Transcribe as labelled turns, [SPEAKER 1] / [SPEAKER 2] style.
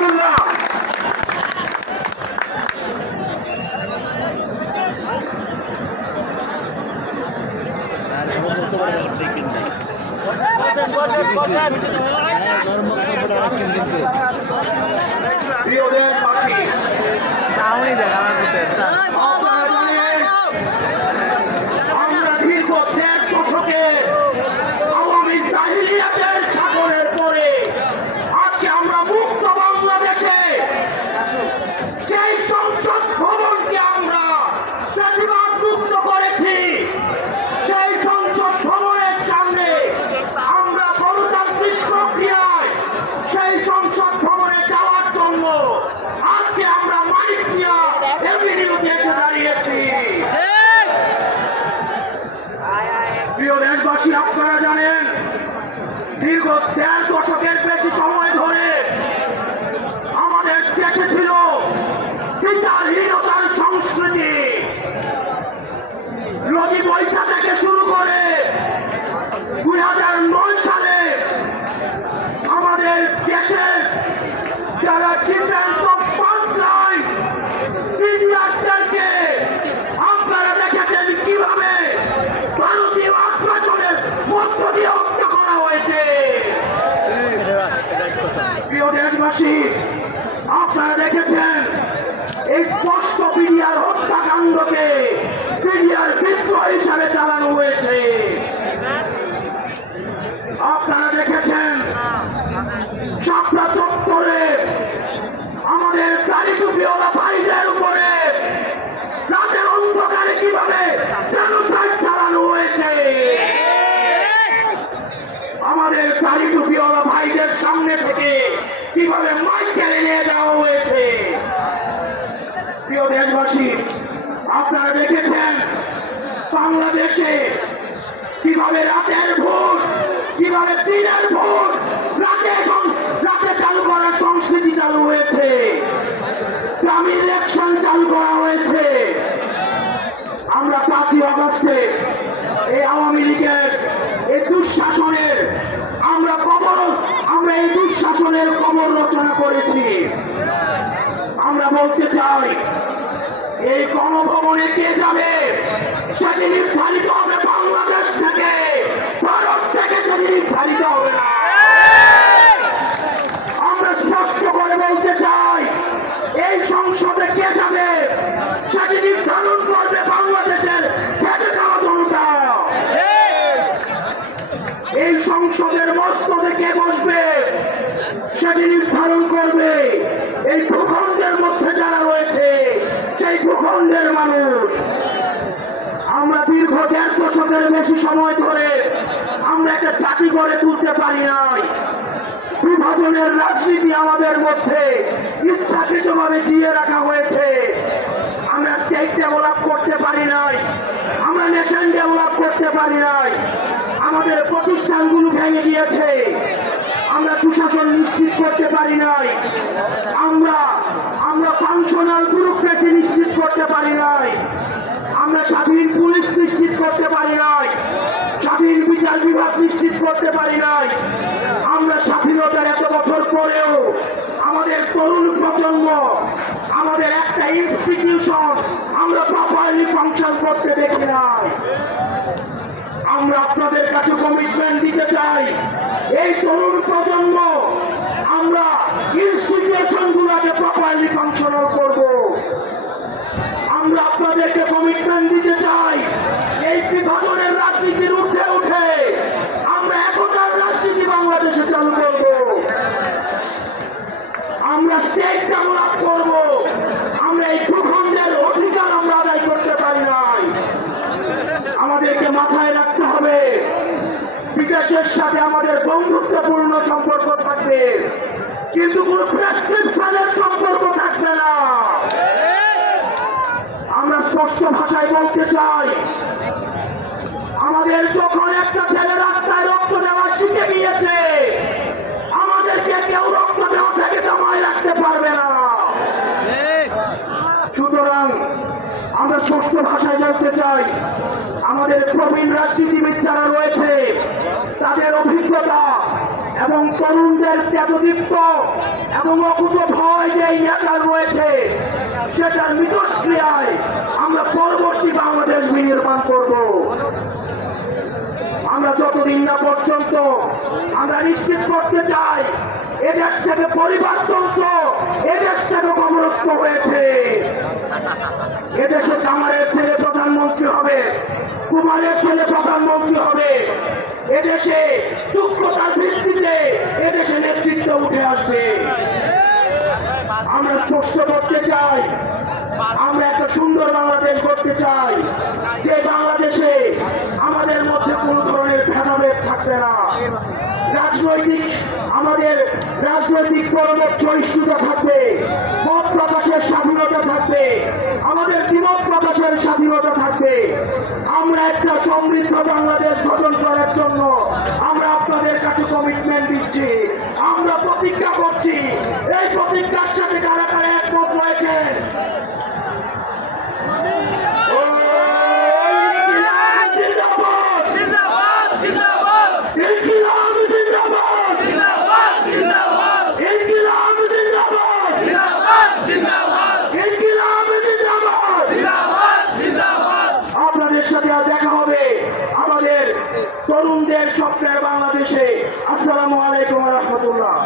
[SPEAKER 1] রহমতুল্লাহ প্রিয় দেশবাসী
[SPEAKER 2] চাউনি দেখানোর মধ্যে
[SPEAKER 1] আপনারা জানেন, আমরা দীর্ঘ দেড় দশকে আওয়ামী জাহিলিয়াতের সাগরের পরে আজকে আমরা মুক্ত বাংলাদেশে সেই সংসদ ভবনকে আমরা প্রতিবাদ মুক্ত করেছি সেই সংসদ ভবনের সামনে আমরা গণতান্ত্রিক প্রক্রিয়ায় সেই সংসদ ভবনে যাওয়ার জন্য আজকে আমরা মানিক মিয়া এভিনিউতে এসে দাঁড়িয়েছি প্রিয় দেশবাসী আপনারা জানেন দীর্ঘ দেড় দশকের বেশি সময় ধরে আমাদের দেশে ছিল বিচারহীনতার সংস্কৃতি নদী বৈঠা থেকে শুরু করে দুই হাজার নয় সালে আমাদের দেশের যারা ডিফেন্স অফ ফার্স্ট লাইন মিডিয়ারদেরকে আপনারা দেখেছেন কীভাবে ভারতীয় আগ্রাসনের মধ্য দিয়ে হত্যা করা হয়েছে। প্রিয় দেশবাসী, আপনারা দেখেছেন এই স্পষ্ট পিডিয়ার হত্যাকাণ্ডকে পিডিয়ার বিদ্রোহ হিসাবে ভাইদের সামনে থেকে কীভাবে মাইক কেড়ে নিয়ে যাওয়া হয়েছে? প্রিয় দেশবাসী, আপনারা দেখেছেন বাংলাদেশে কীভাবে রাতের ভোট কীভাবে দিনের ভোট রাতে রাতে চালু করার সংস্কৃতি চালু হয়েছে। গ্রামীণ ইলেকশন চালু করা হয়েছে। আমরা পাঁচই অগস্টে এই আওয়ামী লীগের এই দুঃশাসনের আমরা কবর আমরা এই দুঃশাসনের কবর রচনা করেছি। আমরা বলতে চাই এই গণভবনে কে যাবে? সেটি নির্ধারিত হবে ভূখণ্ডের মানুষ। আমরা দীর্ঘ দেড় দশকের বেশি সময় ধরে আমরা একটা জাতি করে তুলতে পারি নাই। বিভাজনের রাজনীতি আমাদের মধ্যে ইচ্ছাকৃতভাবে জিয়ে রাখা হয়েছে। আমরা স্টেট ডেভেলপ করতে পারি নাই। আমরা নেশন ডেভেলপ করতে পারি নাই। আমাদের প্রতিষ্ঠানগুলো ভেঙে গিয়েছে। আমরা সুশাসন নিশ্চিত করতে পারি নাই। আমরা ফাংশনাল ব্যুরোক্রেসি নিশ্চিত করতে পারি নাই। আমরা স্বাধীন পুলিশ নিশ্চিত করতে পারি নাই। স্বাধীন বিচার বিভাগ নিশ্চিত করতে পারি নাই। আমরা স্বাধীনতার এত বছর পরেও আমাদের তরুণ প্রজন্ম, আমাদের একটা ইনস্টিটিউশন আমরা প্রপারলি ফাংশন করতে দেখি নাই। আমরা আপনাদের কাছে কমিটমেন্ট দিতে চাই, এই তরুণ প্রজন্ম ইনস্টিটিউশন গুলোকে প্রপারলি ফাংশনাল করব। আমরা আপনাদেরকে কমিটমেন্ট দিতে চাই। এই বিভাজনের রাজনীতির উঠে উঠে আমরা একতার রাজনীতি বাংলাদেশে চালু করব। আমরা স্টেট ডেভেলপ করব। আমরা এই ভূখণ্ডের অধিকার আমরা আদায় করতে পারি নাই আমাদেরকে মাথায় রাখতে হবে বিদেশের সাথে আমাদের বন্ধুত্বপূর্ণ সম্পর্ক থাকবে কিন্তু কোন প্রেসক্রিপশনের সম্পর্ক থাকবে না। আমরা স্পষ্ট ভাষায় বলতে চাই, আমাদের যখন একটা ছেলে রাস্তায় রক্ত দেওয়া শিখে গিয়েছে, আমাদেরকে কেউ রক্ত দেওয়া থেকে জমায় রাখতে পারবে না। সুতরাং আমরা স্পষ্ট ভাষায় বলতে চাই, আমাদের প্রবীণ রাজনীতিবিদ যারা রয়েছে, তাদের অভিজ্ঞতা এবং তরুণদের তেজদীপ্ত এবং অকুত যেই নেচার রয়েছে, সেটার মিথস্ক্রিয়ায় আমরা পরবর্তী বাংলাদেশ বিনির্মাণ করব। আমরা যতদিন না পর্যন্ত আমরা নিশ্চিত করতে চাই, এদেশ থেকে পরিবারতন্ত্র এদেশ থেকে কবরস্থ হয়েছে। এদেশে কুমারের ছেলে প্রধানমন্ত্রী হবে। এদেশে দুঃখতার ভিত্তিতে এদেশে নেতৃত্ব উঠে আসবে। আমরা স্পষ্ট করতে চাই, আমরা একটা সুন্দর বাংলাদেশ করতে চাই। যে বাংলাদেশে রাজনৈতিক, আমাদের রাজনৈতিক পরমত সহিষ্ণুতা থাকবে, মত প্রকাশের স্বাধীনতা থাকবে, আমাদের দ্বিমত প্রকাশের স্বাধীনতা থাকবে। আমরা একটা সমৃদ্ধ বাংলাদেশ গঠন করার জন্য আমরা আপনাদের কাছে কমিটমেন্ট দিচ্ছি, আমরা প্রতিজ্ঞা করছি। এই প্রতিজ্ঞার সাথে কারা কারা একমত রয়েছেন তরুণদের স্বপ্নের বাংলাদেশে। আসসালামু আলাইকুম রহমতুল্লাহ।